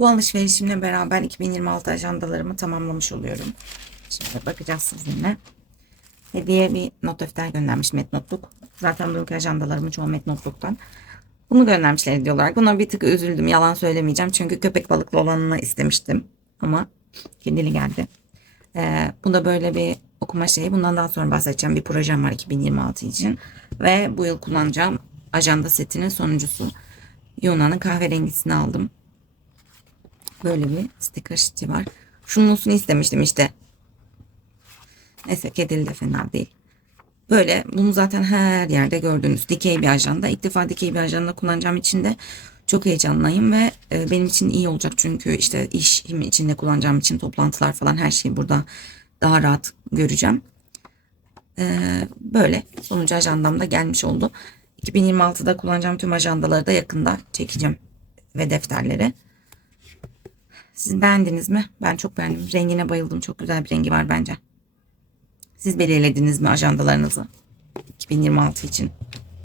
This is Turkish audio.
Bu alışverişimle beraber 2026 ajandalarımı tamamlamış oluyorum. Şimdi bakacağız sizinle. Hediye bir not defter göndermiş Met Notluk. Zaten bugünkü ajandalarımı çoğu Met Notluk'tan. Bunu göndermişler hediye olarak. Buna bir tık üzüldüm. Yalan söylemeyeceğim. Çünkü köpek balıklı olanını istemiştim. Ama kedili geldi. Ee, bu da böyle bir okuma şeyi. Bundan daha sonra bahsedeceğim. Bir projem var 2026 için. Ve bu yıl kullanacağım ajanda setinin sonuncusu. Yunan'ın kahverengisini aldım. Böyle bir sticker sheet'i var. Şunlusunu istemiştim işte. Neyse kedili de fena değil. Böyle bunu zaten her yerde gördüğünüz dikey bir ajanda. İlk defa dikey bir ajanda kullanacağım için de çok heyecanlıyım ve e, benim için iyi olacak çünkü işte işim içinde kullanacağım için toplantılar falan her şeyi burada daha rahat göreceğim. E, böyle sonucu ajandam da gelmiş oldu. 2026'da kullanacağım tüm ajandaları da yakında çekeceğim ve defterleri. Siz beğendiniz mi? Ben çok beğendim. Rengine bayıldım. Çok güzel bir rengi var bence. Siz belirlediniz mi ajandalarınızı? 2026 için.